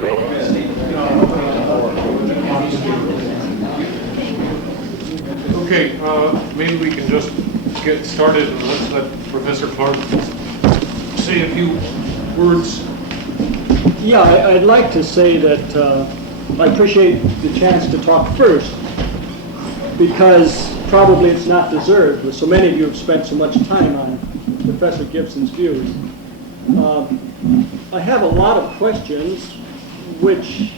Okay, maybe we can just get started and let's let Professor Clark say a few words. Yeah, I'd like to say that I appreciate the chance to talk first, because probably it's not deserved, with so many of you have spent so much time on Professor Gibson's views. I have a lot of questions, which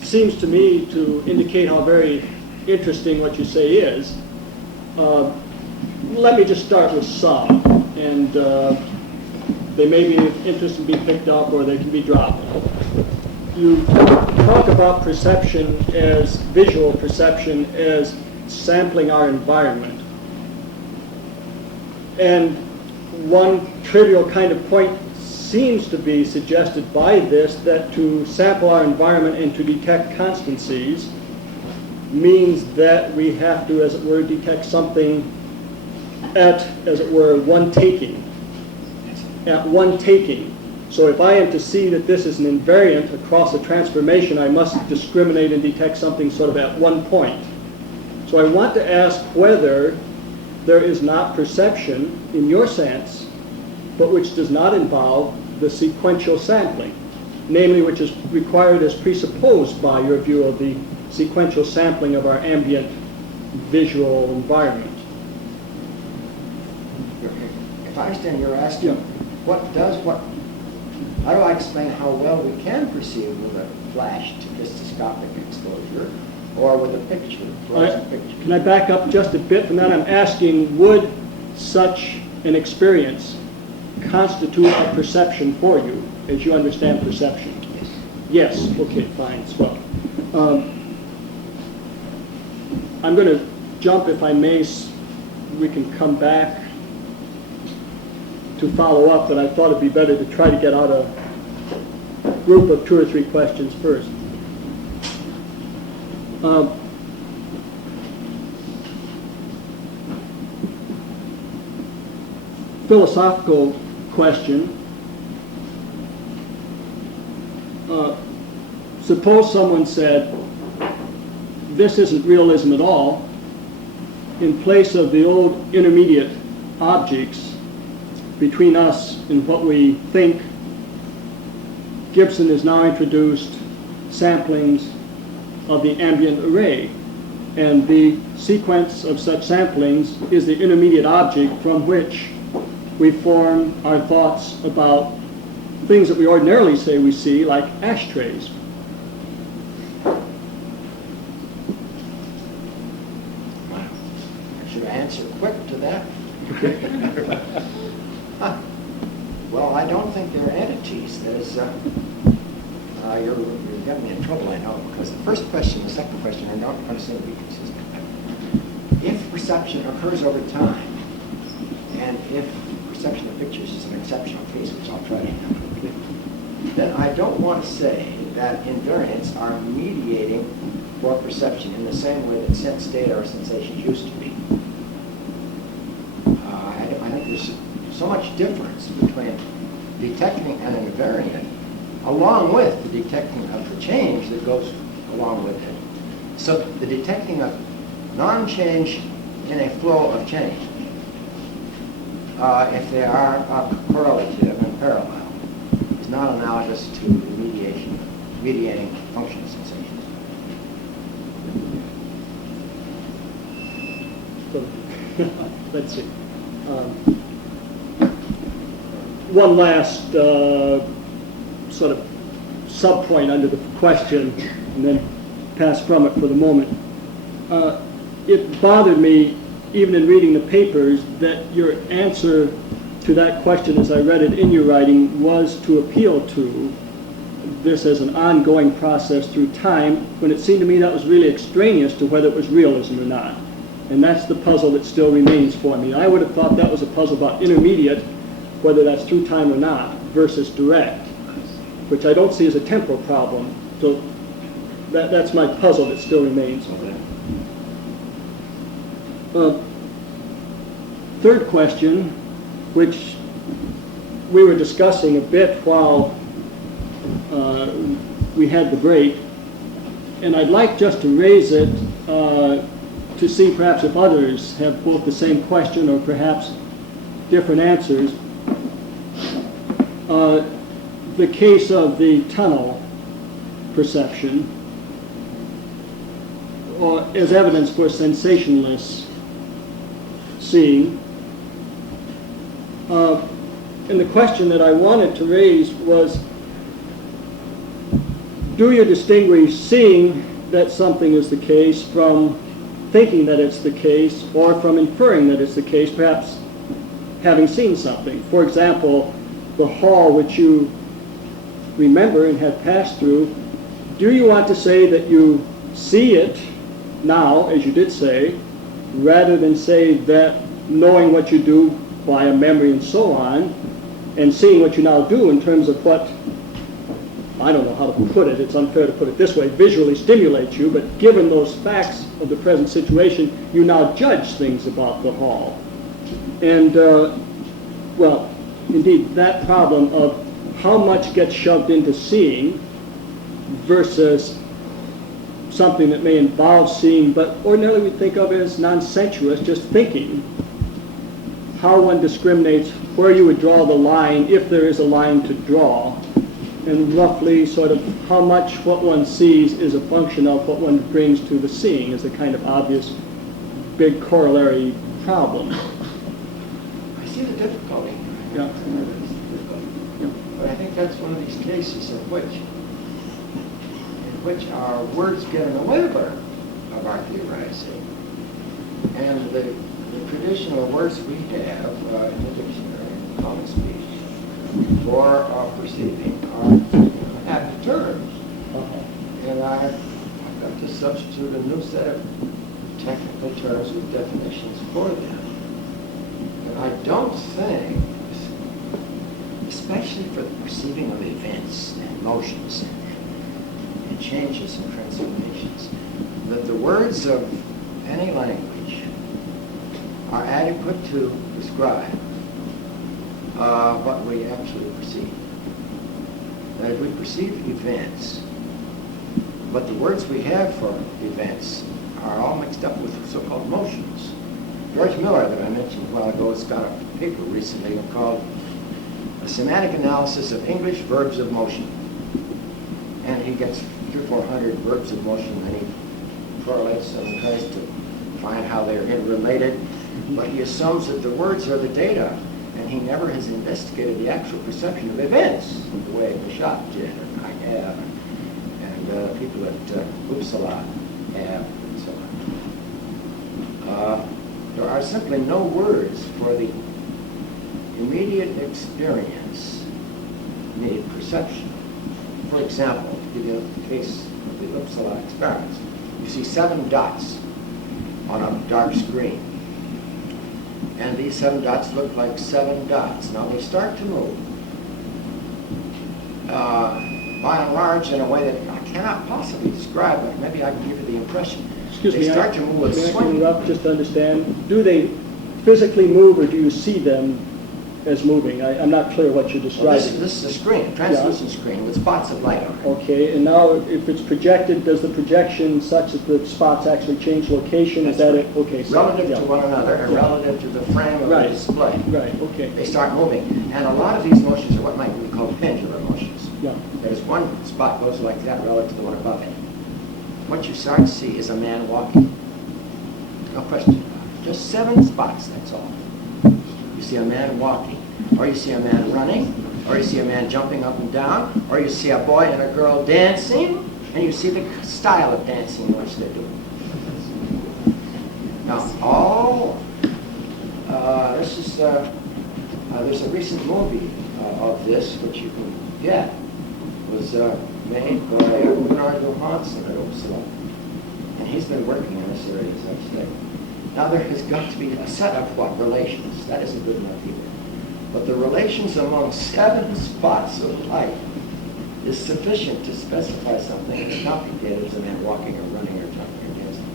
seems to me to indicate how very interesting what you say is. Let me just start with some, and they may be of interest and be picked up, or they can be dropped. You talk about perception as visual perception as sampling our environment. And one trivial kind of point seems to be suggested by this, that to sample our environment and to detect constancies means that we have to, as it were, detect something at, as it were, one taking. At one taking. So if I am to see that this is an invariant across a transformation, I must discriminate and detect something sort of at one point. So I want to ask whether there is not perception, in your sense, but which does not involve the sequential sampling, namely which is required as presupposed by your view of the sequential sampling of our ambient visual environment. If I understand, you're asking, how do I explain how well we can perceive with a flash to vistoscopic exposure or with a picture, fluorescent picture? Can I back up just a bit from that? I'm asking, would such an experience constitute a perception for you, as you understand perception? Yes. Yes, okay, fine, swell. I'm going to jump, if I may, we can come back to follow up, but I thought it'd be better to try to get out a group of 2 or 3 questions first. Philosophical question. Suppose someone said, this isn't realism at all. In place of the old intermediate objects between us and what we think, Gibson has now introduced samplings of the ambient array. And the sequence of such samplings is the intermediate object from which we form our thoughts about things that we ordinarily say we see, like ashtrays. Should I answer quick to that? Well, I don't think they're entities. There's, you're getting me in trouble, I know, because the first question, the second question, are not going to seem to be consistent. If perception occurs over time, and if perception of pictures is an exceptional case, which I'll try to handle, then I don't want to say that invariants are mediating for perception in the same way that sense data or sensations used to be. I think there's so much difference between detecting an invariant along with the detecting of the change that goes along with it. So the detecting of non-change in a flow of change, if they are correlative and parallel, is not analogous to the mediating functional sensations. Let's see. One last sort of sub-point under the question, and then pass from it for the moment. It bothered me, even in reading the papers, that your answer to that question, as I read it in your writing, was to appeal to this as an ongoing process through time, when it seemed to me that was really extraneous to whether it was realism or not. And that's the puzzle that still remains for me. I would have thought that was a puzzle about intermediate, whether that's through time or not, versus direct, which I don't see as a temporal problem. So that's my puzzle that still remains. Third question, which we were discussing a bit while we had the break, and I'd like just to raise it to see perhaps if others have both the same question or perhaps different answers. The case of the tunnel perception, or as evidence for sensationless seeing. And the question that I wanted to raise was, do you distinguish seeing that something is the case from thinking that it's the case, or from inferring that it's the case, perhaps having seen something? For example, the hall which you remember and have passed through, do you want to say that you see it now, as you did say, rather than say that knowing what you do by a memory and so on, and seeing what you now do in terms of what, I don't know how to put it, it's unfair to put it this way, visually stimulates you, but given those facts of the present situation, you now judge things about the hall. And, well, indeed, that problem of how much gets shoved into seeing versus something that may involve seeing, but ordinarily we think of it as non-sensuous, just thinking. How one discriminates where you would draw the line, if there is a line to draw, and roughly sort of how much what one sees is a function of what one brings to the seeing is a kind of obvious big corollary problem. I see the difficulty. Yeah. But I think that's one of these cases in which our words get in the way of our theorizing. And the traditional words we have in the dictionary, in common speech, for perceiving are apt terms. And I've got to substitute a new set of technical terms with definitions for them. And I don't think, especially for the perceiving of events and motions and changes and transformations, that the words of any language are adequate to describe what we actually perceive. That if we perceive events, but the words we have for events are all mixed up with so-called motions. George Miller, that I mentioned a while ago, has got a paper recently called A Semantic Analysis of English Verbs of Motion. And he gets 300 or 400 verbs of motion, and he correlates them and tries to find how they're interrelated. But he assumes that the words are the data, and he never has investigated the actual perception of events, the way the shop did, and I have, and people at Uppsala have, and so on. There are simply no words for the immediate experience need perception. For example, to give you the case of the Uppsala experiments, you see 7 dots on a dark screen. And these 7 dots look like 7 dots. Now they start to move, by and large, in a way that I cannot possibly describe, but maybe I can give you the impression. Excuse me, they start to move with swing. Interrupt just to understand. Do they physically move, or do you see them as moving? I'm not clear what you're describing. Well, this is a screen, a translucent screen with spots of light on it. Okay, and now if it's projected, does the projection such that the spots actually change location? That's is that right. it? Okay. So, Relative to one another and relative to the frame of the display. Right, okay. They start moving. And a lot of these motions are what might be called pendular motions. Yeah. There's one spot goes like that relative to the one above it. What you start to see is a man walking. No question about it. Just 7 spots, that's all. You see a man walking, or you see a man running, or you see a man jumping up and down, or you see a boy and a girl dancing, and you see the style of dancing in which they're doing. Now, there's a recent movie of this, which you can get. It was made by Bernard Johansson at Uppsala, and he's been working on this area, as I say. Now, there has got to be a set of what? Relations. That isn't good enough either. But the relations among 7 spots of light is sufficient to specify something as complicated as a man walking or running or jumping or dancing.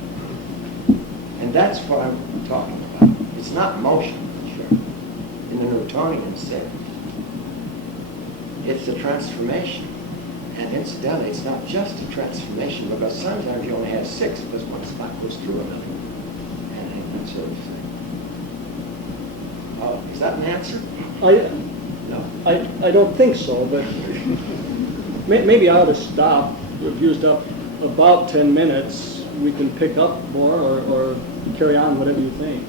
And that's what I'm talking about. It's not motion, sure, in the Newtonian sense. It's a transformation. And incidentally, it's not just a transformation, because sometimes you only have 6 because one spot goes through another. And that sort of thing. Is that an answer? No. I don't think so, but maybe I ought to stop. We've used up about 10 minutes. We can pick up more or carry on, whatever you think.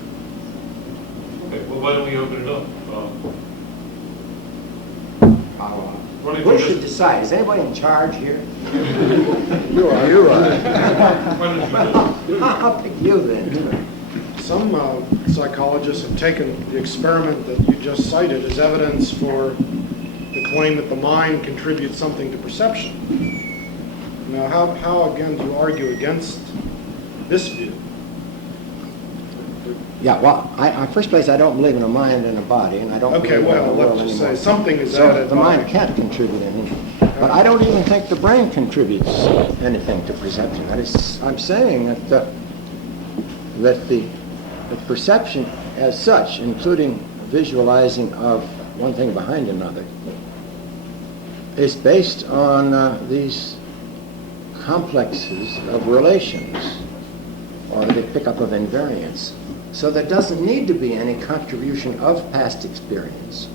Okay, well, why don't we open it up? Why don't Who you should just- decide? Is anybody in charge here? You are. You are. why don't you just- I'll pick you then. Some psychologists have taken the experiment that you just cited as evidence for the claim that the mind contributes something to perception. Now, how again do you argue against this view? Yeah, well, in first place, I don't believe in a mind and a body, and I don't Okay, believe in well, a world let's just anymore. say something is So added the mind by. can't contribute anything. But I don't even think the brain contributes anything to perception. That is, I'm saying that the perception as such, including visualizing of one thing behind another, is based on these complexes of relations, or the pickup of invariants. So there doesn't need to be any contribution of past experience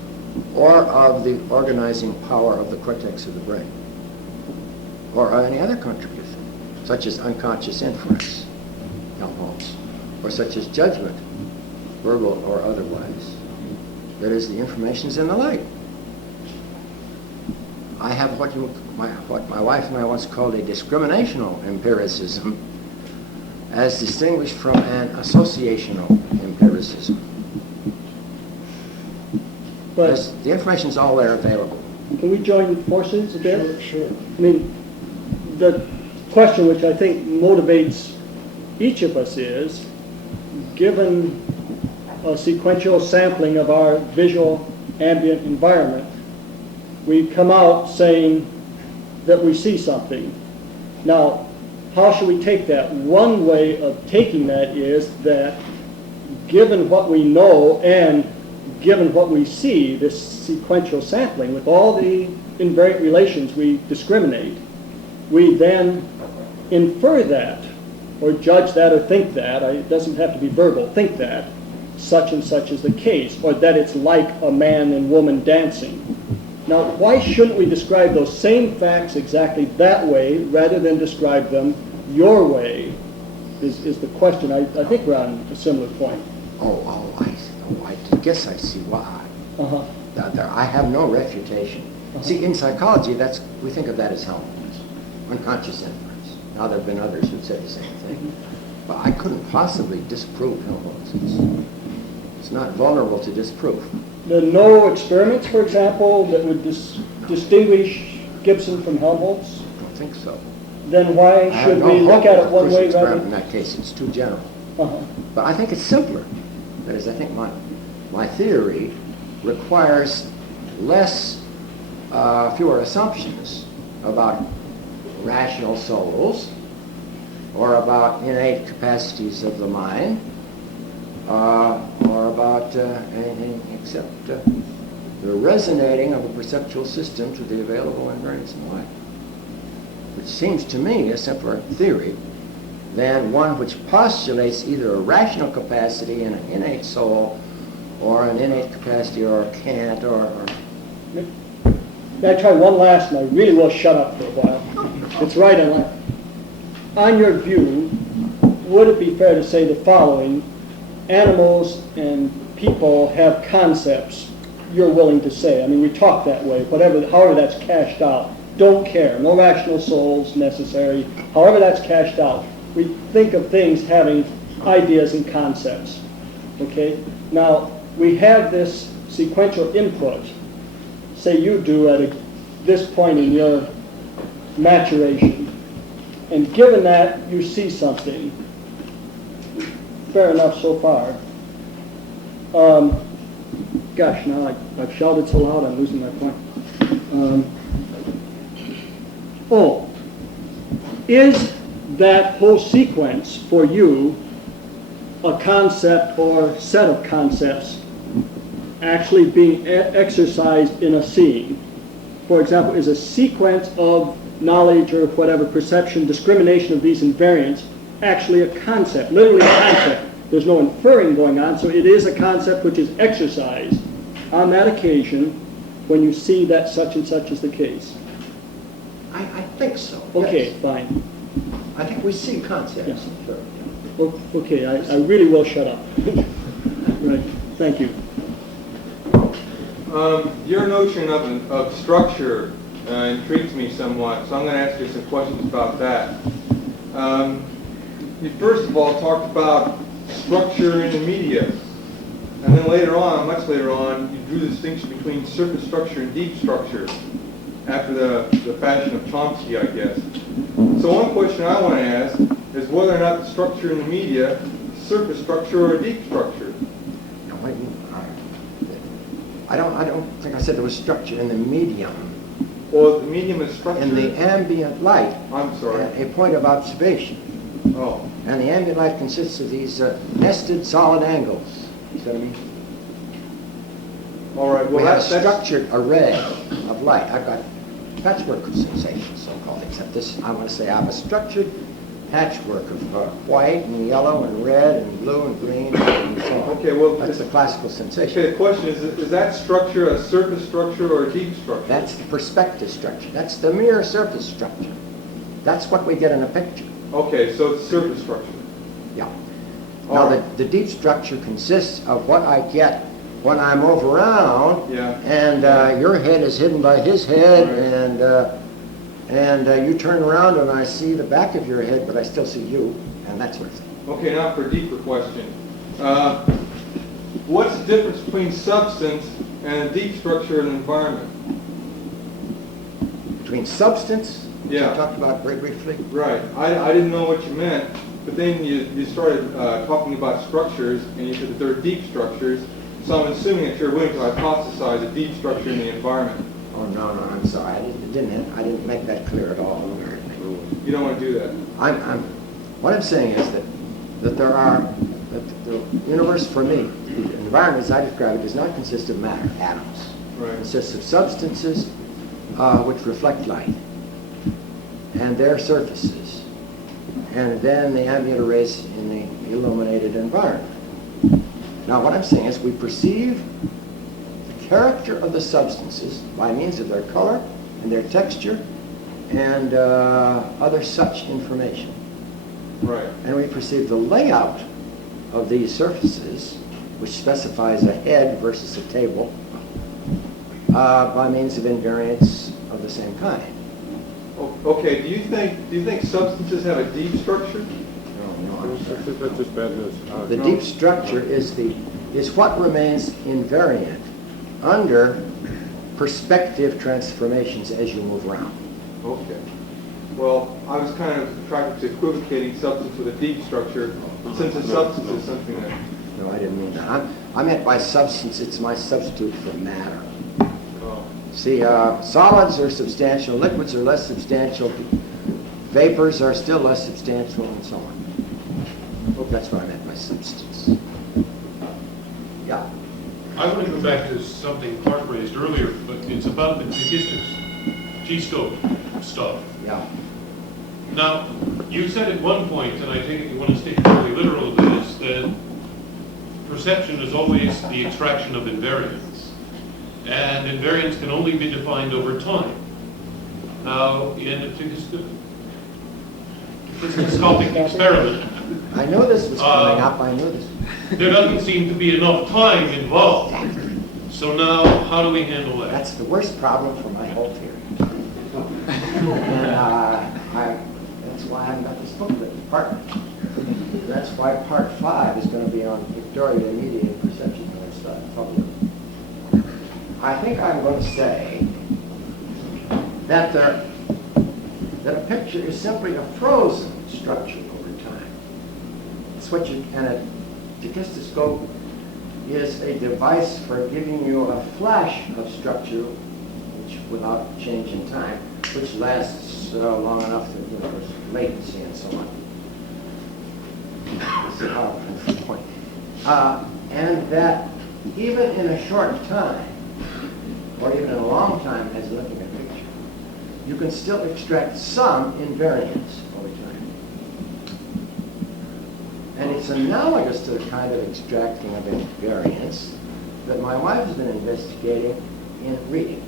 or of the organizing power of the cortex of the brain, or any other contribution, such as unconscious inference, Helmholtz, or such as judgment, verbal or otherwise. That is, the information's in the light. I have what my wife and I once called a discriminational empiricism, as distinguished from an associational empiricism. But Because the information's all there available. can we join forces a bit? Sure. I mean, the question which I think motivates each of us is, given a sequential sampling of our visual ambient environment, we come out saying that we see something. Now, how should we take that? One way of taking that is that given what we know and given what we see, this sequential sampling with all the invariant relations we discriminate, we then infer that or judge that or think that, it doesn't have to be verbal, think that such and such is the case, or that it's like a man and woman dancing. Now, why shouldn't we describe those same facts exactly that way rather than describe them your way is the question. I think we're on a similar point. I guess I see why. Uh-huh. I have no refutation. Uh-huh. See, in psychology, we think of that as Helmholtz, unconscious inference. Now, there have been others who've said the same thing. Mm-hmm. But I couldn't possibly disprove Helmholtz. It's not vulnerable to disproof. There are no experiments, for example, that would distinguish Gibson from Helmholtz. I don't think so. Then why I have should no we look hope at with it one first way experiment rather in that case. It's too general. Uh-huh. But I think it's simpler. That is, I think my theory requires fewer assumptions about rational souls or about innate capacities of the mind or about anything except the resonating of a perceptual system to the available invariants in life, which seems to me a simpler theory than one which postulates either a rational capacity in an innate soul or an innate capacity or a cant or May I try one last, and I really will shut up for a while. It's right on line. On your view, would it be fair to say the following: animals and people have concepts you're willing to say? I mean, we talk that way, however that's cashed out. Don't care, no rational souls necessary. However that's cashed out, we think of things having ideas and concepts. Okay? Now, we have this sequential input, say you do at this point in your maturation, and given that you see something. Fair enough so far. Gosh, now I've shouted so loud I'm losing my point. Is that whole sequence for you a concept or set of concepts actually being exercised in a seeing? For example, is a sequence of knowledge or whatever, perception, discrimination of these invariants, actually a concept, literally a concept. There's no inferring going on, so it is a concept which is exercised on that occasion when you see that such and such is the case. I think so. Okay, yes. fine. I think we see concepts. Yes. Sure. Okay, I really will shut up. Right, thank you. Your notion of structure intrigues me somewhat, so I'm going to ask you some questions about that. You first of all talked about structure in the media, and then later on, much later on, you drew the distinction between surface structure and deep structure, after the fashion of Chomsky, I guess. So one question I want to ask is whether or not the structure in the media is surface structure or a deep structure. No, wait, I don't think I said there was structure in the medium. Well, the medium is structure. In the ambient light, I'm sorry. a point of observation. Oh. And the ambient light consists of these nested solid angles. You see what I mean? All right. Well, We have a that's structured array of light. I've got patchwork of sensations, so-called, except this, I want to say I have a structured patchwork of white and yellow and red and blue and green and so on. Okay, well, That's the classical sensation. Okay, the question is that structure a surface structure or a deep structure? That's the perspective structure. That's the mere surface structure. That's what we get in a picture. Okay, so it's surface structure. Yeah. All Now, right. the deep structure consists of what I get when I move around, Yeah. and your head is hidden by his head, Right. and you turn around and I see the back of your head, but I still see you, and that sort of thing. Okay, now for a deeper question. What's the difference between substance and a deep structure in an environment? Between substance, which Yeah. I talked about very briefly, Right. I didn't know what you meant, but then you started talking about structures, and you said that there are deep structures. So I'm assuming that you're willing to hypothesize a deep structure in the environment. oh no, I'm sorry, I didn't make that clear at all. You don't want to do that. What I'm saying is that the universe for me, the environment as I describe it, does not consist of matter, atoms. Right. It consists of substances which reflect light, and their surfaces, and then the ambient rays in the illuminated environment. Now what I'm saying is we perceive the character of the substances by means of their color and their texture and other such information. Right. And we perceive the layout of these surfaces, which specifies a head versus a table, by means of invariants of the same kind. Okay. Do you think substances have a deep structure? No, That's just bad news. the No. deep structure is what remains invariant under perspective transformations as you move around. Okay. Well, I was kind of attracted to equivocating substance with a deep structure, since a substance is something that... No, I didn't mean that. I meant by substance, it's my substitute for matter. Oh. See, solids are substantial, liquids are less substantial, vapors are still less substantial, and so on. That's what I meant by substance. Yeah. I want to go back to something Clark raised earlier, but it's about the statistics, G-scope stuff. Yeah. Now, you said at one point, and I take it you want to stick fairly literal to this, that perception is always the extraction of invariants, and invariants can only be defined over time. Now, in a statistic experiment, I know this was coming up, I knew this. there doesn't seem to be enough time involved. So now, how do we handle that? That's the worst problem for my whole theory. And that's why I haven't got this booklet, partner. That's why part 5 is going to be on Victoria mediated perception when I start public. I think I'm going to say that that a picture is simply a frozen structure over time. It's what you, and a stethoscope is a device for giving you a flash of structure, which without change in time, which lasts long enough that there's latency and so on. This is how that's the point. And that even in a short time, or even in a long time as looking at a picture, you can still extract some invariance over time. And it's analogous to the kind of extracting of invariance that my wife has been investigating in reading.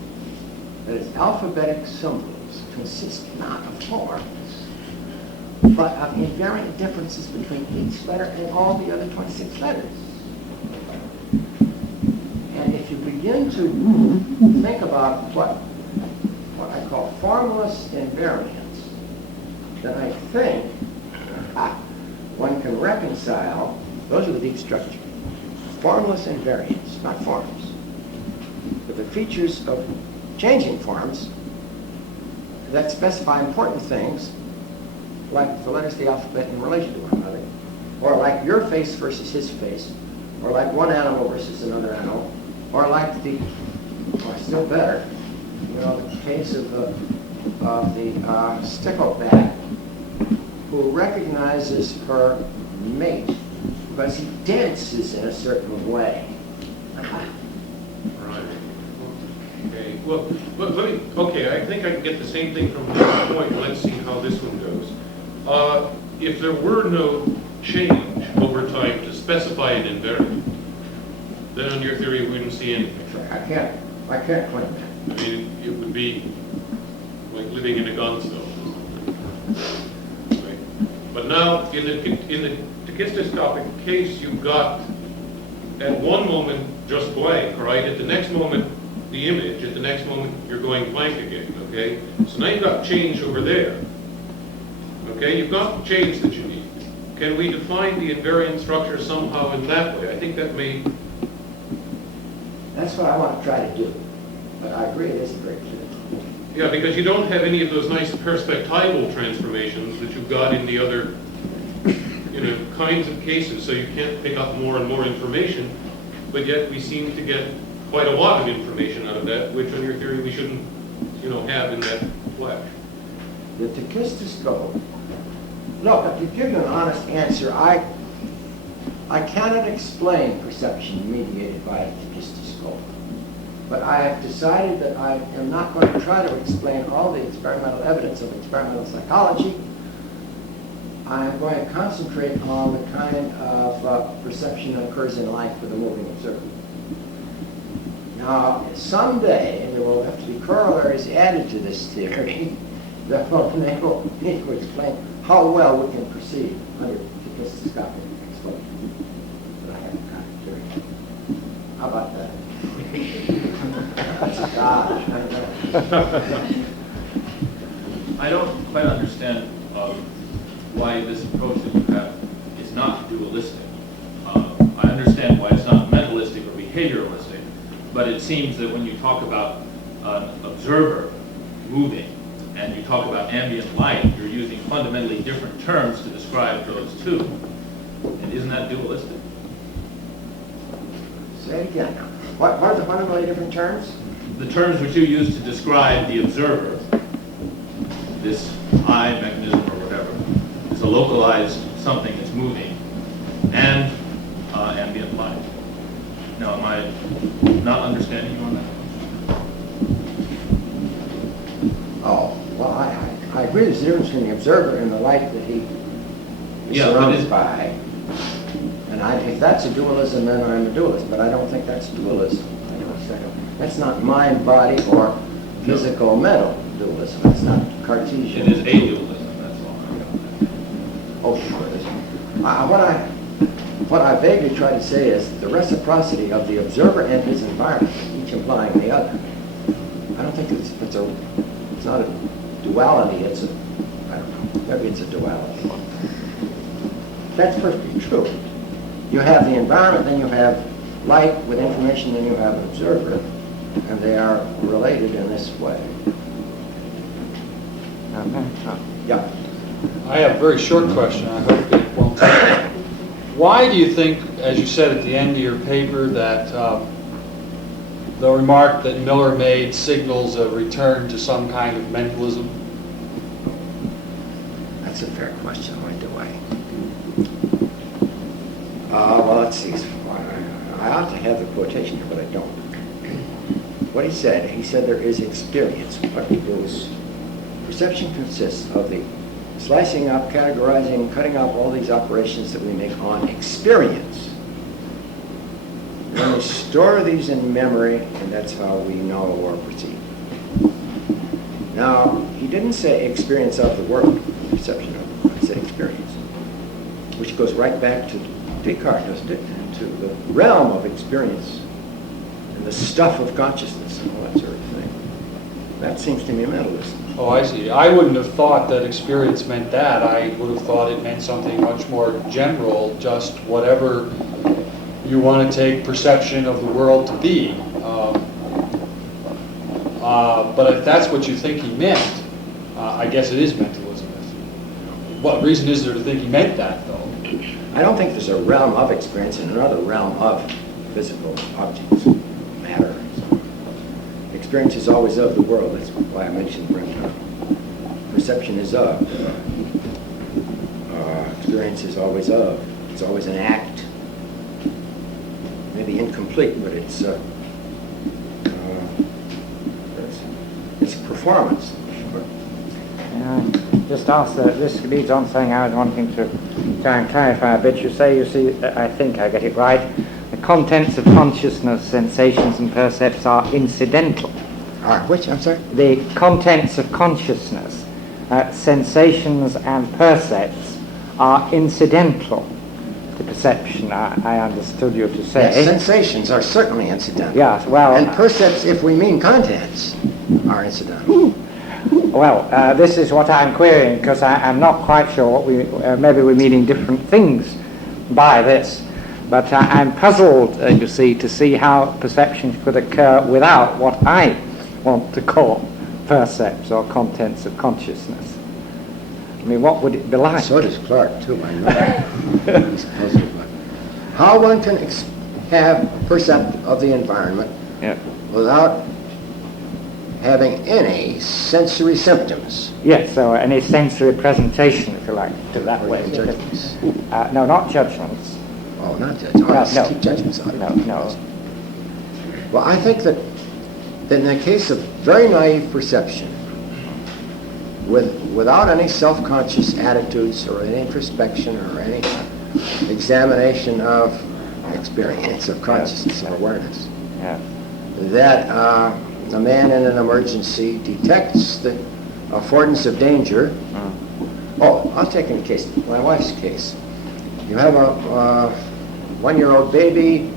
That is, alphabetic symbols consist not of forms, but of invariant differences between each letter and all the other 26 letters. And if you begin to think about what I call formless invariance, then I think one can reconcile, those are the deep structure, formless invariance, not forms, with the features of changing forms that specify important things, like the letters of the alphabet in relation to one another, or like your face versus his face, or like one animal versus another animal, or like the, or still better, you know, the case of the stickleback who recognizes her mate because he dances in a certain way. Right. Okay. Well, let me. Okay, I think I can get the same thing from this point. Let's see how this one goes. If there were no change over time to specify an invariant, then on your theory we wouldn't see anything. I can't claim that. I mean, it would be like living in a gunstone. Right? But now, in the tachistoscopic case, you've got at one moment just blank, right? At the next moment, the image. At the next moment, you're going blank again. Okay. So now you've got change over there. Okay, you've got the change that you need. Can we define the invariant structure somehow in that way? I think that may. That's what I want to try to do. But I agree, it isn't very clear. Yeah, because you don't have any of those nice perspectival transformations that you've got in the other, kinds of cases. So you can't pick up more and more information, but yet we seem to get quite a lot of information out of that, which on your theory we shouldn't, have in that flash. The tachistoscope. Look, to give you an honest answer, I cannot explain perception mediated by a tachistoscope. But I have decided that I am not going to try to explain all the experimental evidence of experimental psychology. I am going to concentrate on the kind of perception that occurs in life with a moving observer. Now, someday there will have to be corollaries added to this theory that will enable me to explain how well we can perceive under tachistoscopic exposure. But I haven't got it here yet. How about that? I don't quite understand why this approach that you have is not dualistic. I understand why it's not mentalistic or behavioralistic, but it seems that when you talk about an observer moving and you talk about ambient light, you're using fundamentally different terms to describe those two. And isn't that dualistic? Say it again. What are the fundamentally different terms? The terms which you use to describe the observer, this eye mechanism or whatever, is a localized something that's moving, and ambient light. Now, am I not understanding you on that? Oh, well, I agree there's a difference between the observer and the light that he is surrounded by. And if that's a dualism, then I'm a dualist, but I don't think that's dualism. That's not mind, body, or physical, mental dualism. It's not Cartesian. It is a dualism, that's all. Oh, sure it is. What I vaguely try to say is the reciprocity of the observer and his environment, each implying the other. I don't think it's not a duality, I don't know, maybe it's a duality. That's perfectly true. You have the environment, then you have light with information, then you have an observer, and they are related in this way. Yeah. I have a very short question. I hope it won't take. Why do you think, as you said at the end of your paper, that the remark that Miller made signals a return to some kind of mentalism? That's a fair question. Why do I? Well, let's see. I ought to have the quotation here, but I don't. What he said there is experience. What we do is perception consists of the slicing up, categorizing, cutting up all these operations that we make on experience. And we store these in memory, and that's how we know or perceive. Now, he didn't say experience of the world, perception of the world. He said experience, which goes right back to Descartes, doesn't it? To the realm of experience and the stuff of consciousness and all that sort of thing. That seems to me mentalism. Oh, I see. I wouldn't have thought that experience meant that. I would have thought it meant something much more general, just whatever you want to take perception of the world to be. But if that's what you think he meant, I guess it is mentalism. What reason is there to think he meant that, though? I don't think there's a realm of experience and another realm of physical objects, matter. So, experience is always of the world. That's why I mentioned perception is of. Experience is always of. It's always an act. Maybe incomplete, but it's a performance. Just ask, this leads on something I was wanting to try and clarify a bit. You see, I think I get it right, the contents of consciousness, sensations and percepts are incidental. Which, I'm sorry? The contents of consciousness, sensations and percepts are incidental to perception, I understood you to say. Yes, sensations are certainly incidental. Yes, well... And percepts, if we mean contents, are incidental. Well, this is what I'm querying, because I'm not quite sure what maybe we're meaning different things by this. But I'm puzzled, you see, to see how perception could occur without what I want to call percepts or contents of consciousness. I mean, what would it be like? So does Clark, too, I know. He's puzzled by how one can have percept of the environment without having any sensory symptoms. Yes, so any sensory presentation, if you like, to that way. Judgments. No, not judgments. Oh, not judgments. No. Keep judgments out. No. Well, I think that in the case of very naive perception, without any self-conscious attitudes or any introspection or any examination of experience of consciousness or awareness, that a man in an emergency detects the affordance of danger. Oh, I'll take in case, my wife's case. You have a one-year-old baby,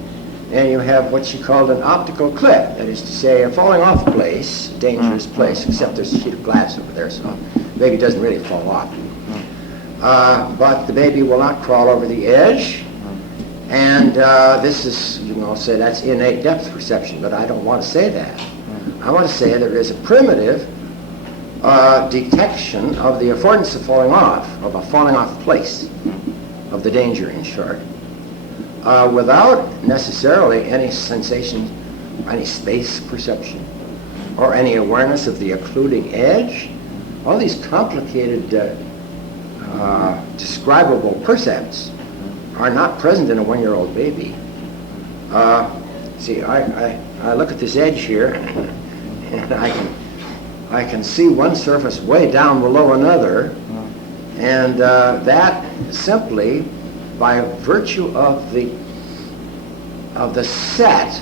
and you have what she called an optical clip. That is to say, a falling off place, a dangerous place, except there's a sheet of glass over there, so the baby doesn't really fall off. But the baby will not crawl over the edge, and this is, you know, say that's innate depth perception, but I don't want to say that. I want to say there is a primitive detection of the affordance of falling off, of a falling off place, of the danger, in short, without necessarily any sensation, any space perception, or any awareness of the occluding edge. All these complicated describable percepts are not present in a one-year-old baby. See, I look at this edge here, and I can see one surface way down below another, and that simply by virtue of the set,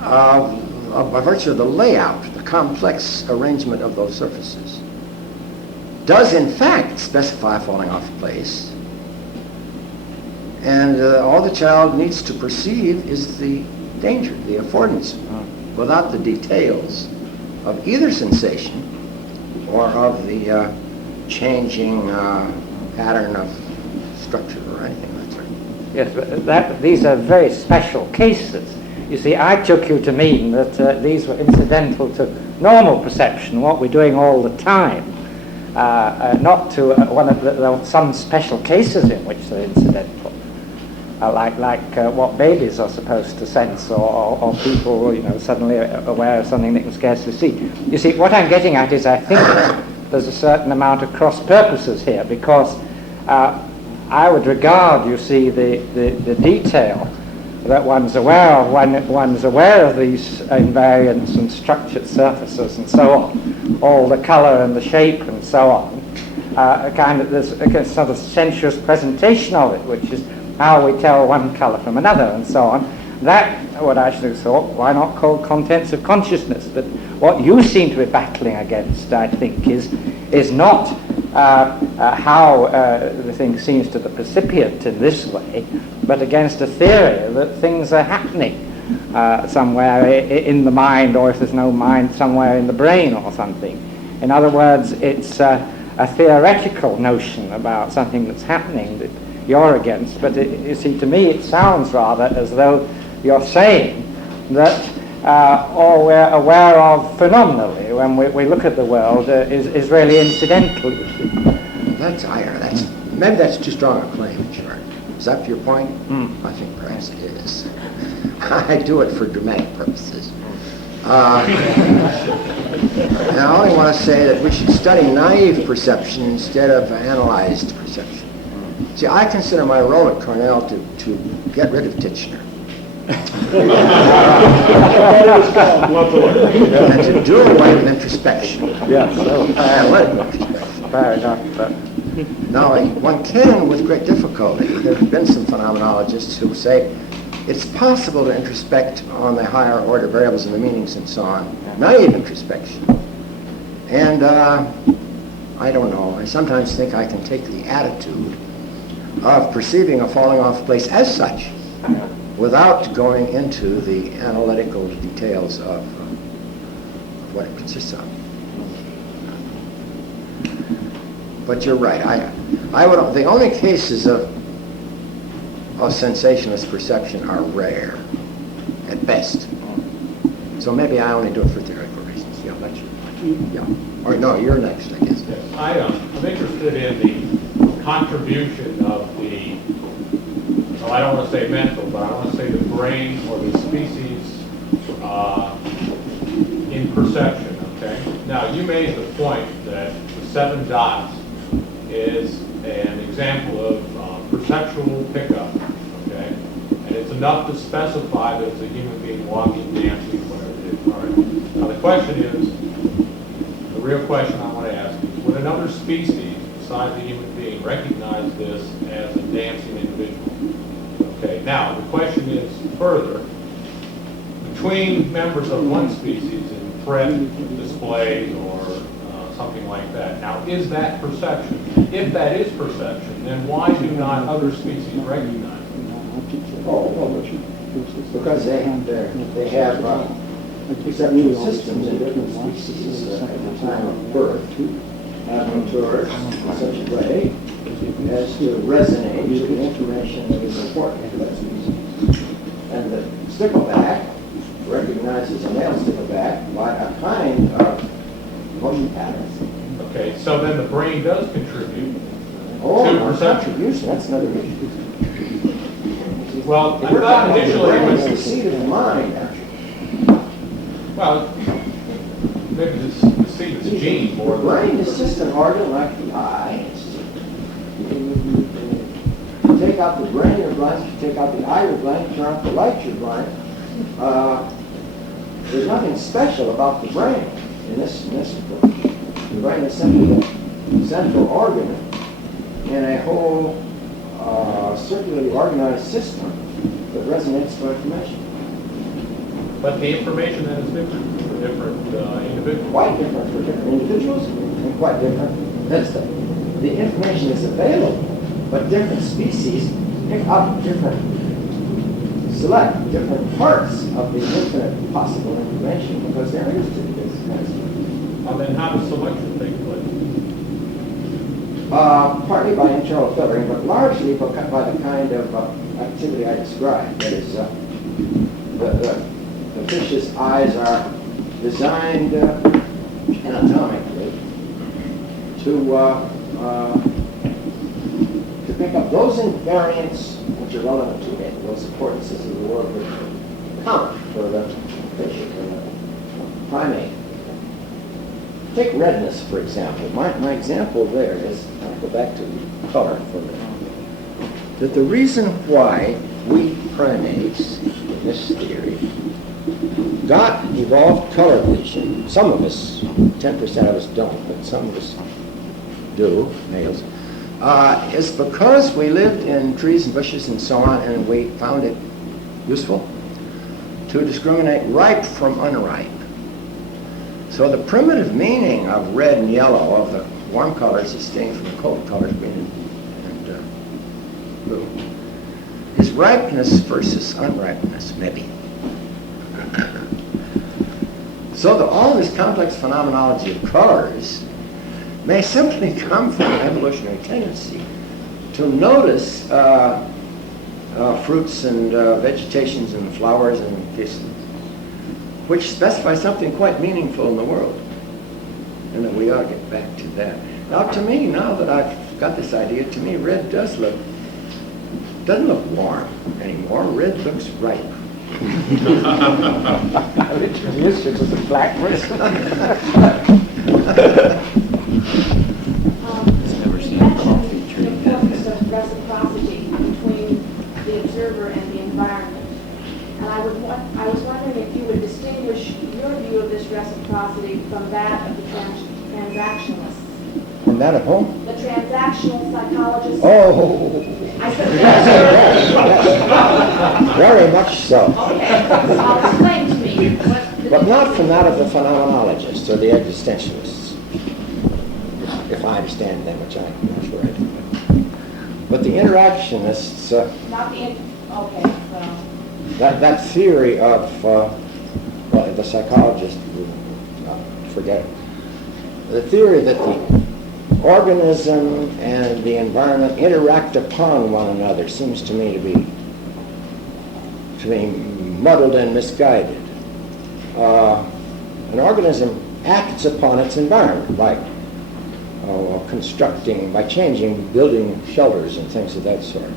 by virtue of the layout, the complex arrangement of those surfaces, does in fact specify falling off place. And all the child needs to perceive is the danger, the affordance, without the details of either sensation or of the changing pattern of structure or anything of that sort. Yes, but these are very special cases. You see, I took you to mean that these were incidental to normal perception, what we're doing all the time, not to one of some special cases in which they're incidental. Like what babies are supposed to sense, or people, you know, suddenly aware of something they can scarcely see. You see, what I'm getting at is I think there's a certain amount of cross purposes here, because I would regard, you see, the detail that one's aware of when one's aware of these invariants and structured surfaces and so on, all the color and the shape and so on. There's a sort of sensuous presentation of it, which is how we tell one color from another and so on. That would actually thought, why not call contents of consciousness? But what you seem to be battling against, I think, is not how the thing seems to the percipient in this way, but against a theory that things are happening somewhere in the mind, or if there's no mind, somewhere in the brain or something. In other words, it's a theoretical notion about something that's happening that you're against, but you see, to me it sounds rather as though you're saying that all we're aware of phenomenally when we look at the world is really incidental, you see. Maybe that's too strong a claim, Charlie. Is that your point? I think perhaps it is. I do it for dramatic purposes. And I only want to say that we should study naive perception instead of analyzed perception. See, I consider my role at Cornell to get rid of Titchener. And to do away with introspection. Yes. Analytical introspection. Fair enough. Now, one can, with great difficulty, there have been some phenomenologists who say it's possible to introspect on the higher order variables and the meanings and so on, naive introspection. And I don't know, I sometimes think I can take the attitude of perceiving a falling off place as such without going into the analytical details of what it consists of. But you're right. The only cases of sensationless perception are rare, at best. So maybe I only do it for theoretical reasons. Yeah, that's yeah. Or no, you're next, I guess. Yes, I'm interested in the contribution of the, well, I don't want to say mental, but I want to say the brain or the species in perception, okay? Now, you made the point that the 7 dots is an example of perceptual pickup, okay? And it's enough to specify that it's a human being walking, dancing, whatever it is. All right. Now, the question is, the real question I want to ask is, would another species besides the human being recognize this as a dancing individual? Okay, now the question is further, between members of one species in threat displays or something like that. Now, is that perception? If that is perception, then why do not other species recognize it? Because they have perceptual systems in different species at the time of birth have matured in such a way as to resonate with the information that is important to that species. And the stickleback recognizes a male stickleback by a kind of motion patterns. Okay, so then the brain does contribute to perception. Contribution, that's another issue. Well, I We're thought talking initially about the it brain, was, the seat of the mind, actually. well, maybe the seat is a gene more The than. brain is just an organ like the eye. You take out the brain, you're blind. You take out the eye, you're blind. Turn off the light, you're blind. There's nothing special about the brain in this approach. The brain is simply a central organ in a whole circularly organized system that resonates with information. But the information then is different for different individuals. Quite different for different individuals and quite different. That's the information is available, but different species pick up select different parts of the infinite possible information because they're interested in this kind of stuff. Well, then how does selection take place? Partly by internal filtering, but largely by the kind of activity I described. That is, the fish's eyes are designed anatomically to pick up those invariants which are relevant to it, those affordances of the world which are common for the fish and the primate. Take redness, for example. My example there is, I'll go back to color for a minute, that the reason why we primates, in this theory, got evolved color vision. Some of us, 10% of us don't, but some of us do, males, is because we lived in trees and bushes and so on, and we found it useful to discriminate ripe from unripe. So the primitive meaning of red and yellow, of the warm colors distinct from the cold colors, green and blue, is ripeness versus unripeness, maybe. So that all this complex phenomenology of colors may simply come from an evolutionary tendency to notice fruits and vegetations and flowers and this, which specify something quite meaningful in the world. And that we ought to get back to that. Now to me, now that I've got this idea, to me red doesn't look warm anymore. Red looks ripe. Richard used it as a black person. You mentioned the importance of reciprocity between the observer and the environment. And I was wondering if you would distinguish your view of this reciprocity from that of the transactionalists. From that at home? The transactional psychologists. Oh! I said yes. Very much so. Okay, so I'll explain to me what the But not from that of the phenomenologists or the existentialists, if I understand them, which I'm not sure I do. But the interactionists, not the okay, well. that theory of, well, the psychologist, forget it. The theory that the organism and the environment interact upon one another seems to me to be muddled and misguided. An organism acts upon its environment by constructing, by changing, building shelters and things of that sort.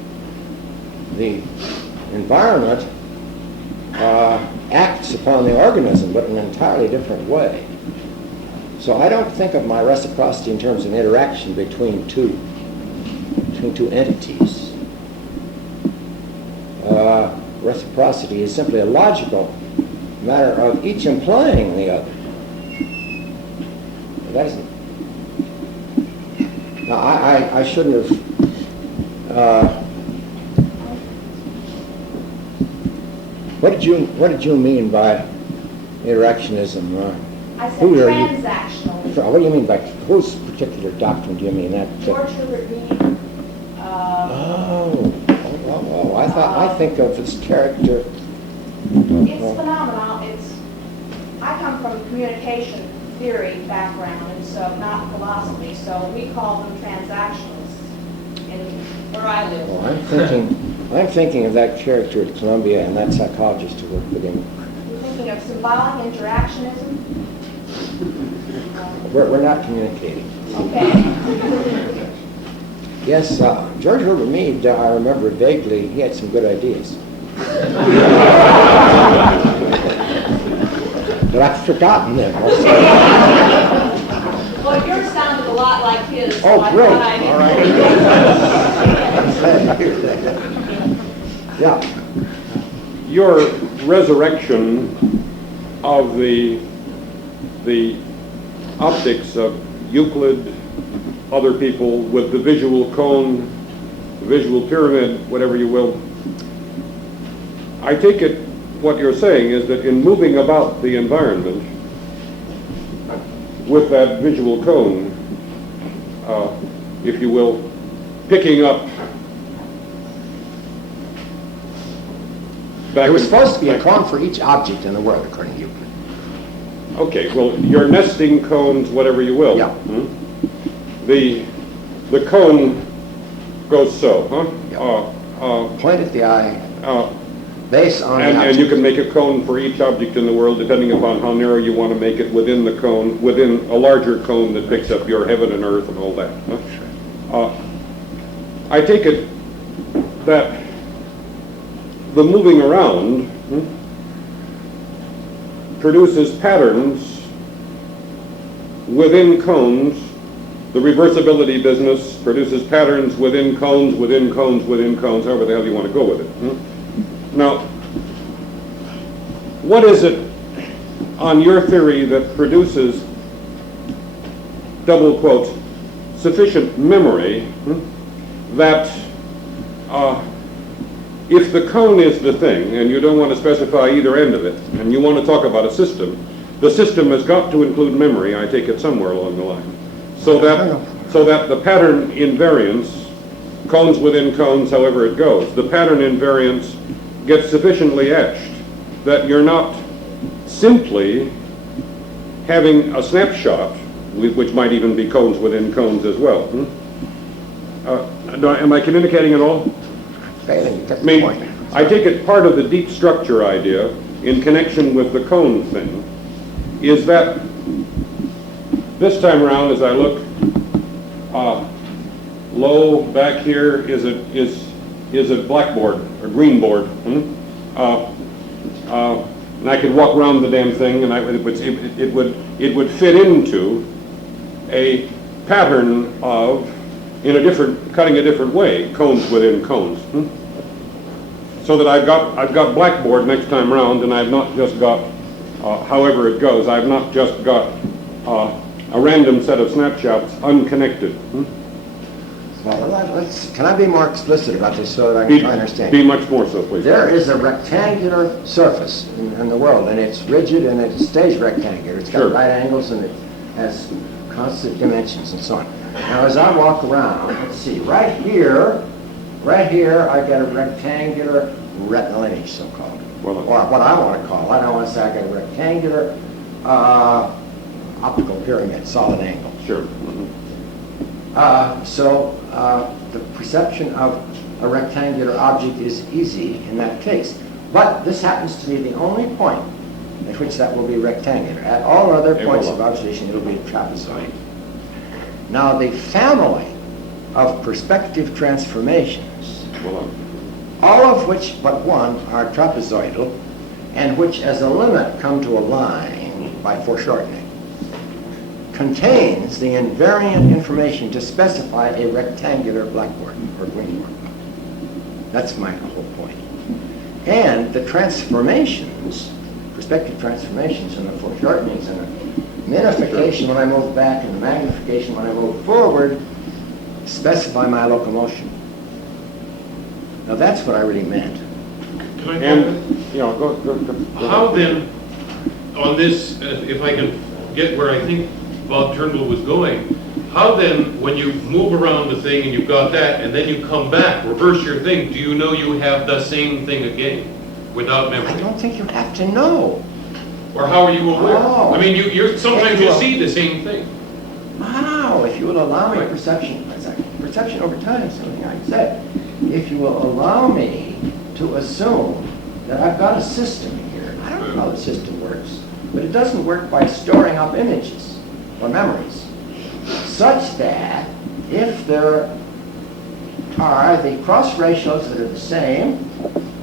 The environment acts upon the organism, but in an entirely different way. So I don't think of my reciprocity in terms of interaction between two entities. Reciprocity is simply a logical matter of each implying the other. That isn't. Now I shouldn't have. What did you mean by interactionism? I said Who are you? transactional. What do you mean by whose particular doctrine do you mean that? George Herbert Mead. I think of its character. It's phenomenal. I come from a communication theory background, and so not philosophy. So we call them transactionalists in where I live. Well, I'm thinking of that character at Columbia and that psychologist who worked with him. You're thinking of symbolic interactionism. We're not communicating. Okay. Yes, George Herbert Mead, I remember vaguely, he had some good ideas. But I've forgotten them. Well, yours sounded a lot like his. So Oh, I great. thought I'd All right. I'm glad to hear that. Yeah. Your resurrection of the optics of Euclid, other people with the visual cone, the visual pyramid, whatever you will. I take it what you're saying is that in moving about the environment with that visual cone, if you will, picking up There was supposed to be a cone for each object in the world, according to Euclid. Okay, well, your nesting cones, whatever you will. Yeah. The cone goes so, huh? Yeah. Point at the eye, base on the And object. you can make a cone for each object in the world, depending upon how narrow you want to make it within the cone, within a larger cone that picks up your heaven and earth and all that. Huh? I take it that the moving around produces patterns within cones. The reversibility business produces patterns within cones, within cones, within cones, however the hell you want to go with it. Now, what is it on your theory that produces, double quotes, sufficient memory that if the cone is the thing, and you don't want to specify either end of it, and you want to talk about a system, the system has got to include memory, I take it, somewhere along the line. So that the pattern invariance, cones within cones, however it goes, the pattern invariance gets sufficiently etched that you're not simply having a snapshot, which might even be cones within cones as well. Am I communicating at all? I take it part of the deep structure idea in connection with the cone thing is that this time around, as I look, low back here is a blackboard, a green board. And I could walk around the damn thing, and it would fit into a pattern of cutting a different way, cones within cones. So that I've got blackboard next time around, and I've not just got, however it goes, I've not just got a random set of snapshots unconnected. Well, can I be more explicit about this so that I can try and understand? Be much more so, please. There is a rectangular surface in the world, and it's rigid and it stays rectangular. It's got Sure. right angles and it has constant dimensions and so on. Now, as I walk around, let's see, right here, I've got a rectangular retinal image, so-called. Well, Or what I want to call it. I don't want to say I got a rectangular optical pyramid, solid angle. Sure. So the perception of a rectangular object is easy in that case. But this happens to be the only point at which that will be rectangular. At all other points of observation, it'll be a trapezoid. Now, the family of perspective transformations, all of which but one are trapezoidal, and which as a limit come to a line by foreshortening, contains the invariant information to specify a rectangular blackboard or green board. That's my whole point. And the transformations, perspective transformations and the foreshortenings and the minification when I move back and the magnification when I move forward specify my locomotion. Now that's what I really meant. Can I And, go. How then, on this, if I can get where I think Bob Turnbull was going, how then, when you move around the thing and you've got that, and then you come back, reverse your thing, do you know you have the same thing again without memory? I don't think you have to know. Or how are you aware? Oh. I mean, you're sometimes you see the same thing. Wow, if you will allow me perception over time is something I said. If you will allow me to assume that I've got a system here, I don't know how the system works, but it doesn't work by storing up images or memories, such that if there are the cross ratios that are the same,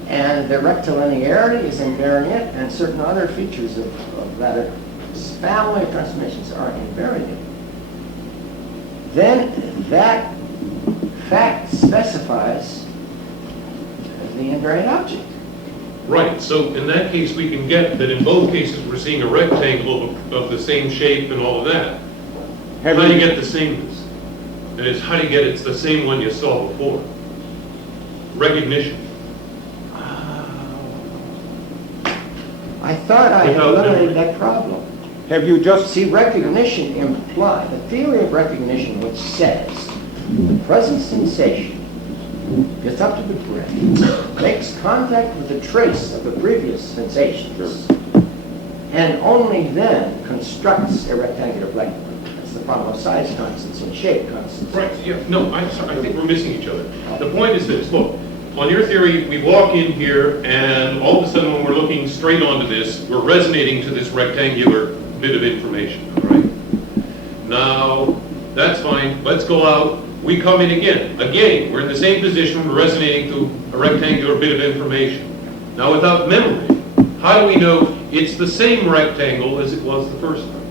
and the rectilinearity is invariant, and certain other features of that family of transformations are invariant, then that fact specifies the invariant object. Right, so in that case, we can get that in both cases, we're seeing a rectangle of the same shape and all of that. How do you get the sameness? That is, how do you get it's the same one you saw before? Recognition. I thought I had eliminated that problem. Have you just... See, recognition implies, the theory of recognition which says the present sensation gets up to the brain, makes contact with the trace of the previous sensations, and only then constructs a rectangular blackboard. That's the problem of size constants and shape constants. Right, yeah, no, I'm sorry, I think we're missing each other. The point is this, look, on your theory, we walk in here, and all of a sudden when we're looking straight onto this, we're resonating to this rectangular bit of information, all right? Now, that's fine, let's go out. We come in again. Again, we're in the same position, we're resonating to a rectangular bit of information. Now, without memory, how do we know it's the same rectangle as it was the first time?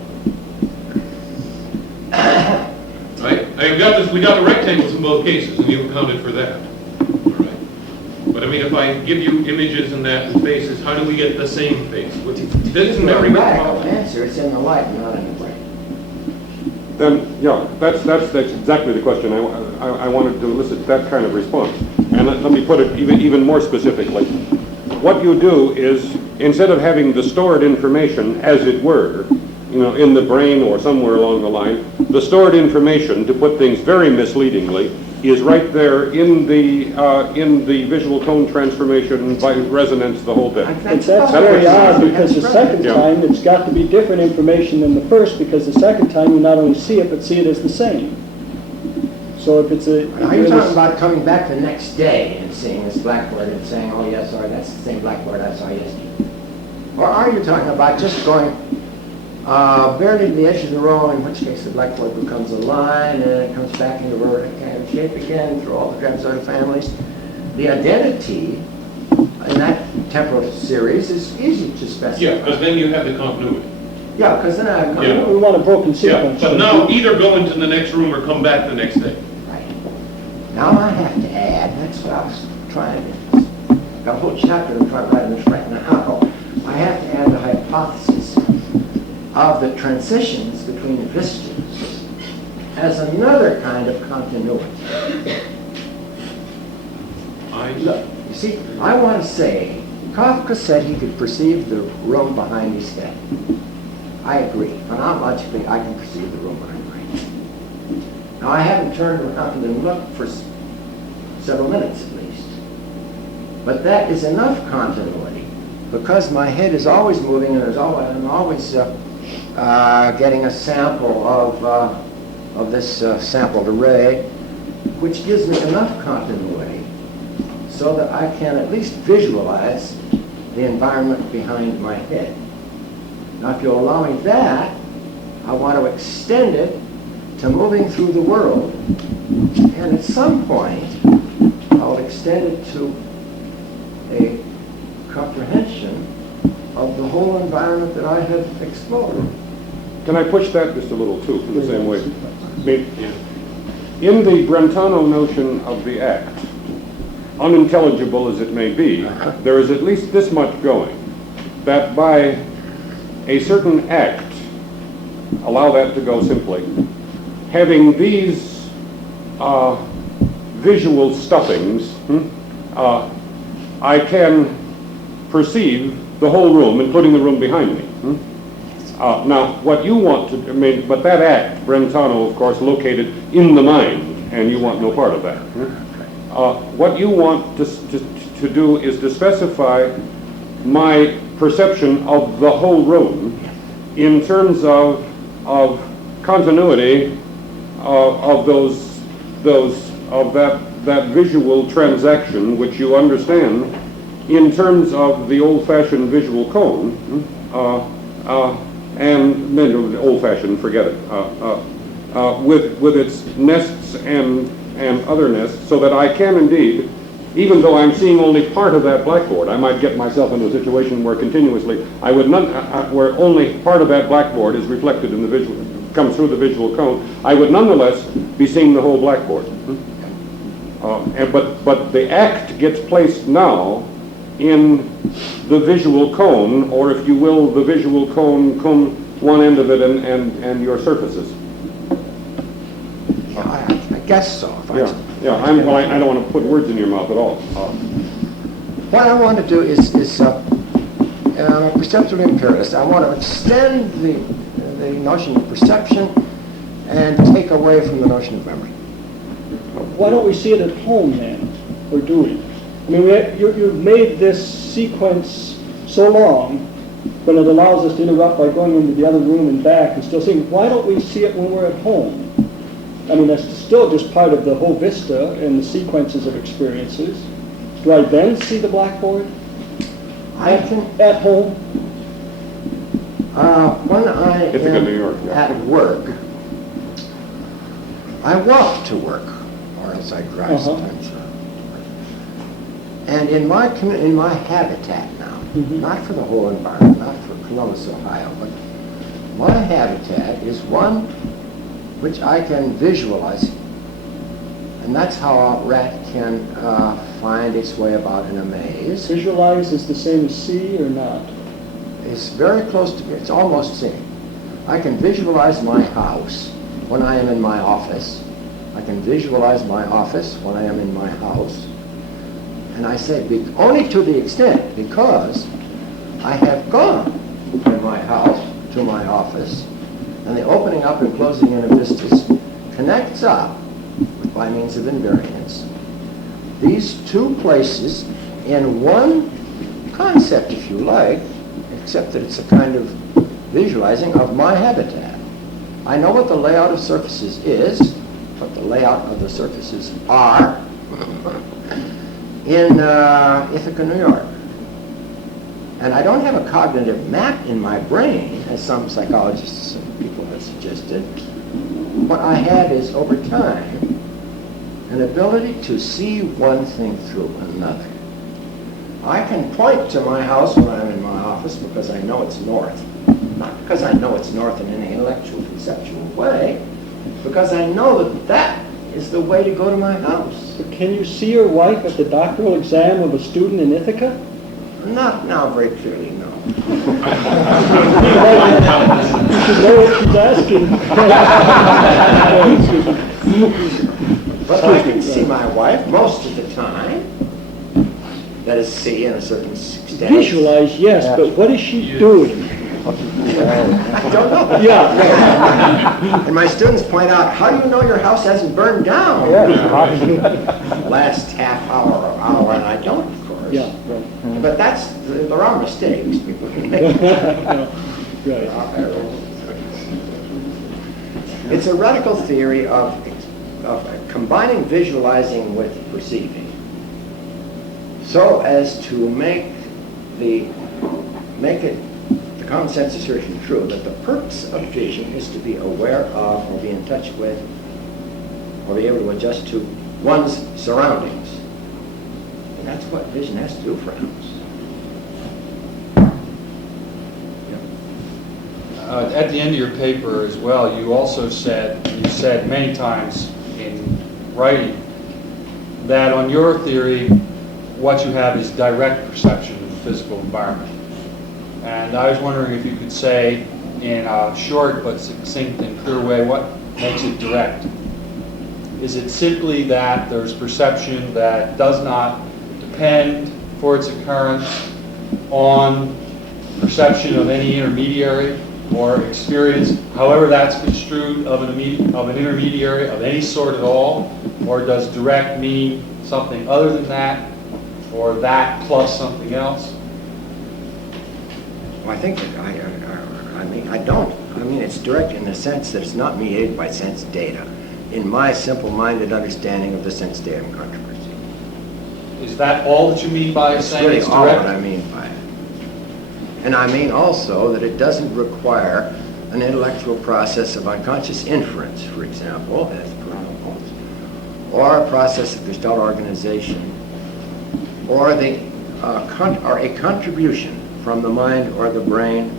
Right? I mean, we got the rectangles in both cases, and you accounted for that. All right? But I mean, if I give you images and that and faces, how do we get the same face? Isn't It's that a where you get radical the answer. It's in the light, not in the light. Then, yeah, that's exactly the question. I wanted to elicit that kind of response. And let me put it even more specifically. What you do is, instead of having the stored information, as it were, in the brain or somewhere along the line, the stored information, to put things very misleadingly, is right there in the visual tone transformation by resonance, the whole bit. That's very odd, because the second Yeah. time, it's got to be different information than the first, because the second time you not only see it, but see it as the same. So if it's a... Now, you're talking about coming back the next day and seeing this blackboard and saying, oh, yes, sorry, that's the same blackboard I saw yesterday. Or are you talking about just going barely to the edge of the row, in which case the blackboard becomes a line and it comes back into vertical kind of shape again through all the trapezoidal families? The identity in that temporal series is easy to specify. Yeah, because then you have the continuity. Yeah, because then I... Yeah. We want a broken Yeah, sequence. but now either go into the next room or come back the next day. Right. Now I have to add, that's what I was trying to... Got a whole chapter to try to write this right now. I have to add the hypothesis of the transitions between the vistas as another kind of continuity. Look, you see, I want to say, Kafka said he could perceive the room behind his head. I agree. Phenomenologically, I can perceive the room behind my head. Now, I haven't turned around and looked for several minutes at least. But that is enough continuity, because my head is always moving and I'm always getting a sample of this sampled array, which gives me enough continuity so that I can at least visualize the environment behind my head. Now, if you'll allow me that, I want to extend it to moving through the world. And at some point, I'll extend it to a comprehension of the whole environment that I have explored. Can I push that just a little, too, in the same way? I mean, in the Brentano notion of the act, unintelligible as it may be, there is at least this much going, that by a certain act, allow that to go simply, having these visual stuffings, I can perceive the whole room, including the room behind me. Now, what you want to, but that act, Brentano, of course, located in the mind, and you want no part of that. What you want to do is to specify my perception of the whole room in terms of continuity of that visual transaction, which you understand in terms of the old-fashioned visual cone, and then old-fashioned, forget it, with its nests and other nests, so that I can indeed, even though I'm seeing only part of that blackboard, I might get myself into a situation where continuously I would not, where only part of that blackboard is reflected in the visual, comes through the visual cone, I would nonetheless be seeing the whole blackboard. But the act gets placed now in the visual cone, or if you will, the visual cone, one end of it and your surfaces. I guess so. Yeah. I don't want to put words in your mouth at all. What I want to do is I'm a perceptual empiricist. I want to extend the notion of perception and take away from the notion of memory. Why don't we see it at home then, or do we? I mean, you've made this sequence so long, but it allows us to interrupt by going into the other room and back and still seeing. Why don't we see it when we're at home? I mean, that's still just part of the whole vista and the sequences of experiences. Do I then see the blackboard at home? When I am New York, yeah. at work, I walk to work, or else I drive sometimes. And in my habitat now, not for the whole environment, not for Columbus, Ohio, but my habitat is one which I can visualize, and that's how a rat can find its way about in a maze. Visualize is the same as see or not? It's very close to, it's almost seeing. I can visualize my house when I am in my office. I can visualize my office when I am in my house. And I say only to the extent because I have gone from my house to my office, and the opening up and closing in of vistas connects up by means of invariants these two places in one concept, if you like, except that it's a kind of visualizing of my habitat. I know what the layout of surfaces is, what the layout of the surfaces are in Ithaca, New York. And I don't have a cognitive map in my brain, as some psychologists and people have suggested. What I have is, over time, an ability to see one thing through another. I can point to my house when I'm in my office because I know it's north. Not because I know it's north in any intellectual, conceptual way, because I know that that is the way to go to my house. But can you see your wife at the doctoral exam of a student in Ithaca? Not now very clearly, no. You should know what she's asking. But I can see my wife most of the time. That is, see in a certain extent. Visualize, yes, but what is she doing? I don't know. Yeah. And my students point out, how do you know your house hasn't burned down? Last half hour or hour, and I don't, of course. Yeah, right. But there are mistakes people can make. Right. It's a radical theory of combining visualizing with perceiving, so as to make the common sense assertion true that the purpose of vision is to be aware of or be in touch with or be able to adjust to one's surroundings. And that's what vision has to do for us. At the end of your paper as well, you also said, you said many times in writing, that on your theory, what you have is direct perception of the physical environment. And I was wondering if you could say in a short but succinct and clear way what makes it direct. Is it simply that there's perception that does not depend for its occurrence on perception of any intermediary or experience, however that's construed, of an intermediary of any sort at all? Or does direct mean something other than that, or that plus something else? Well, I think that I mean it's direct in the sense that it's not mediated by sense data, in my simple-minded understanding of the sense datum controversy. Is that all that you mean by saying really it's all direct? what I mean by it. And I mean also that it doesn't require an intellectual process of unconscious inference, for example, as prevails, or a process of Gestalt organization, or a contribution from the mind or the brain,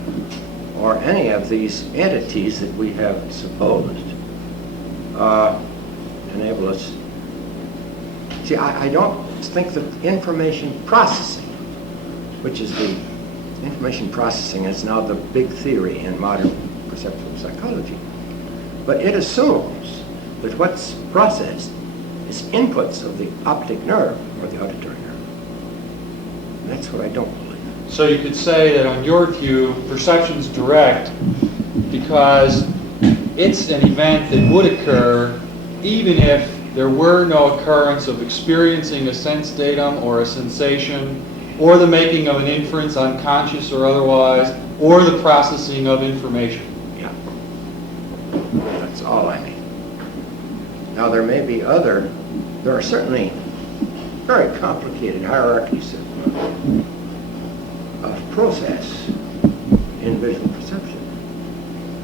or any of these entities that we have supposed enable us. See, I don't think that information processing, which is the information processing is now the big theory in modern perceptual psychology, but it assumes that what's processed is inputs of the optic nerve or the auditory nerve. And that's what I don't believe. So you could say that on your view, perception's direct because it's an event that would occur even if there were no occurrence of experiencing a sense datum or a sensation, or the making of an inference, unconscious or otherwise, or the processing of information. Yeah. That's all I mean. Now there may be there are certainly very complicated hierarchies of process in visual perception.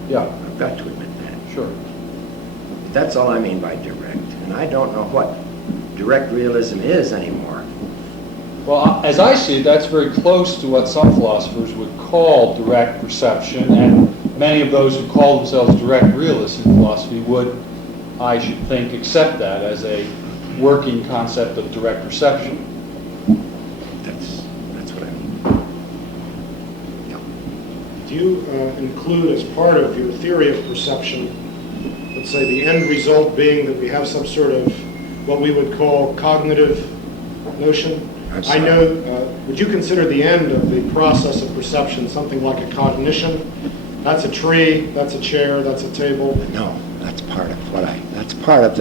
Yeah. I've got to admit that. Sure. That's all I mean by direct. And I don't know what direct realism is anymore. Well, as I see it, that's very close to what some philosophers would call direct perception, and many of those who call themselves direct realists in philosophy would, I should think, accept that as a working concept of direct perception. do you include as part of your theory of perception, let's say the end result being that we have some sort of what we would call cognitive notion? I know, would you consider the end of the process of perception something like a cognition? That's a tree, that's a chair, that's a table. No, that's part of what that's part of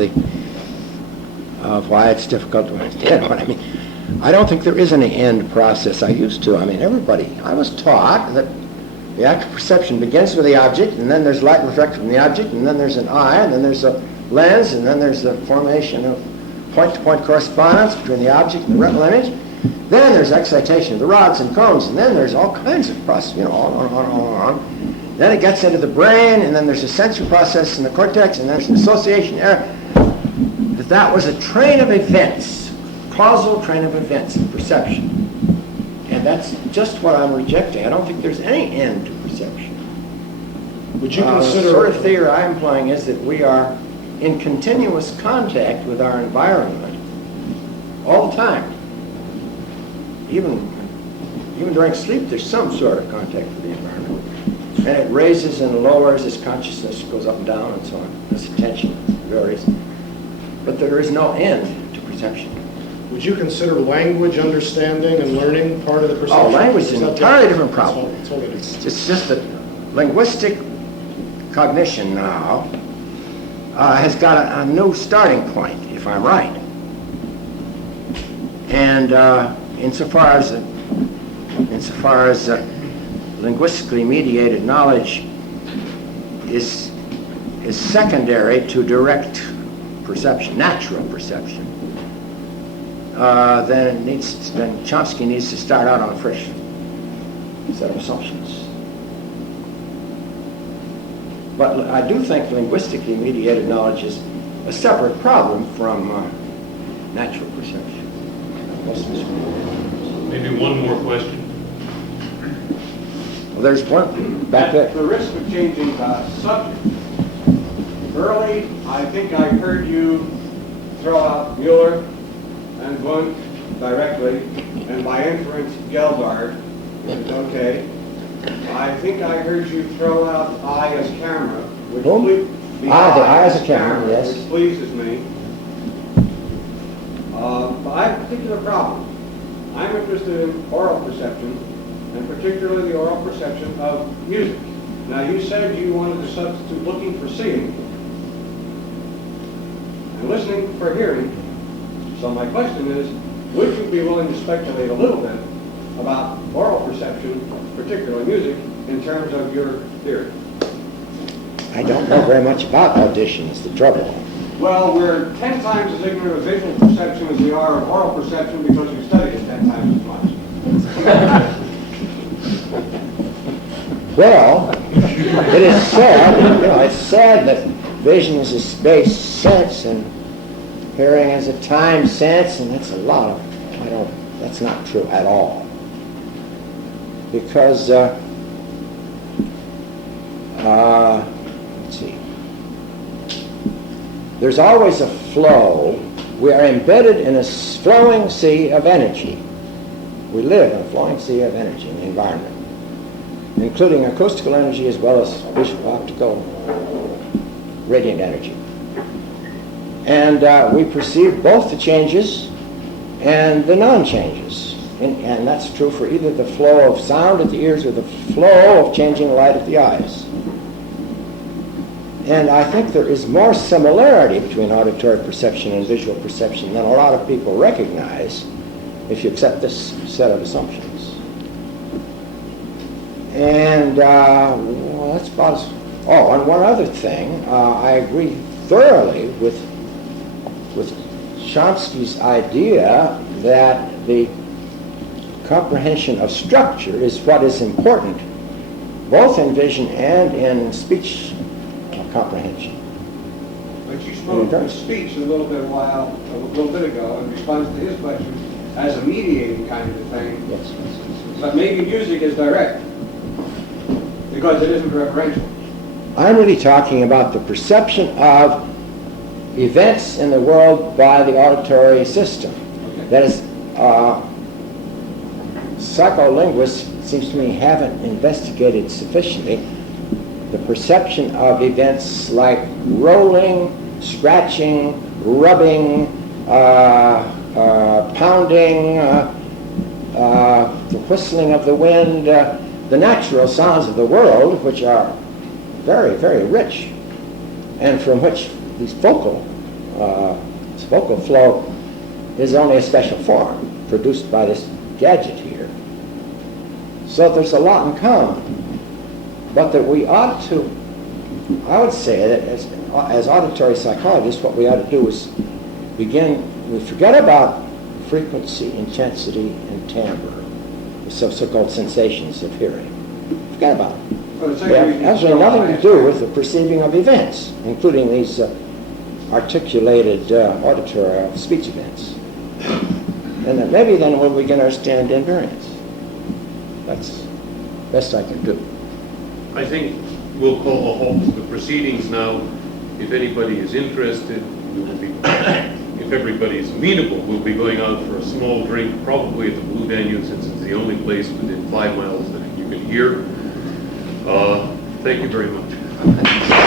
why it's difficult to understand what I mean. I don't think there is any end process. I used to. I mean, I was taught that the act of perception begins with the object, and then there's light reflected from the object, and then there's an eye, and then there's a lens, and then there's the formation of point-to-point correspondence between the object and the retinal image. Then there's excitation of the rods and cones, and then there's all kinds of process, on. Then it gets into the brain, and then there's a sensory process in the cortex, and there's an association error. That was a train of events, causal train of events in perception. And that's just what I'm rejecting. I don't think there's any end to perception. Would you consider... The sort of theory I'm implying is that we are in continuous contact with our environment all the time. Even during sleep, there's some sort of contact with the environment. And it raises and lowers as consciousness goes up and down and so on. This attention varies. But there is no end to perception. Would you consider language, understanding, and learning part of the perception? Oh, language is an entirely different problem. That's all it is. It's just that linguistic cognition now has got a new starting point, if I'm right. And insofar as linguistically mediated knowledge is secondary to direct perception, natural perception, then Chomsky needs to start out on a fresh set of assumptions. But I do think linguistically mediated knowledge is a separate problem from natural perception. Maybe one more question. Well, there's one back there. At the risk of changing the subject, early, I think I heard you throw out Mueller and Wundt directly, and by inference, Gelbart, which is okay. I think I heard you throw out I as camera, which The I as a camera, yes. which pleases me. But I have a particular problem. I'm interested in oral perception, and particularly the oral perception of music. Now, you said you wanted to substitute looking for seeing and listening for hearing. So my question is, would you be willing to speculate a little bit about oral perception, particularly music, in terms of your theory? I don't know very much about audition, is the trouble. Well, we're 10 times as ignorant of visual perception as we are of oral perception because we studied it 10 times as much. Well, it is said, it's said that vision is a space sense and hearing is a time sense, and that's a lot of, that's not true at all. Because, let's see, there's always a flow. We are embedded in a flowing sea of energy. We live in a flowing sea of energy in the environment, including acoustical energy as well as visual, optical, radiant energy. And we perceive both the changes and the non-changes. And that's true for either the flow of sound at the ears or the flow of changing light at the eyes. And I think there is more similarity between auditory perception and visual perception than a lot of people recognize if you accept this set of assumptions. And well, that's about as... Oh, and one other thing, I agree thoroughly with Chomsky's idea that the comprehension of structure is what is important, both in vision and in speech comprehension. But you spoke of speech a little bit ago in response to his question as a mediating kind of a thing. Yes. But maybe music is direct because it isn't referential. I'm really talking about the perception of events in the world by the auditory system. Okay. That is, psycholinguists seems to me, haven't investigated sufficiently the perception of events like rolling, scratching, rubbing, pounding, the whistling of the wind, the natural sounds of the world, which are very, very rich, and from which this vocal flow is only a special form produced by this gadget here. So there's a lot in common, but that we ought to, I would say that as auditory psychologists, what we ought to do is we forget about frequency, intensity, and timbre, the so-called sensations of hearing. Forget about it. They have absolutely nothing to do with the perceiving of events, including these articulated auditory speech events. And that maybe then we'll begin to understand invariance. That's the best I can do. I think we'll call a halt to the proceedings now. If anybody is interested, we will be, if everybody is amenable, we'll be going out for a small drink, probably at the Blue Danube, since it's the only place within 5 miles that you can hear. Thank you very much.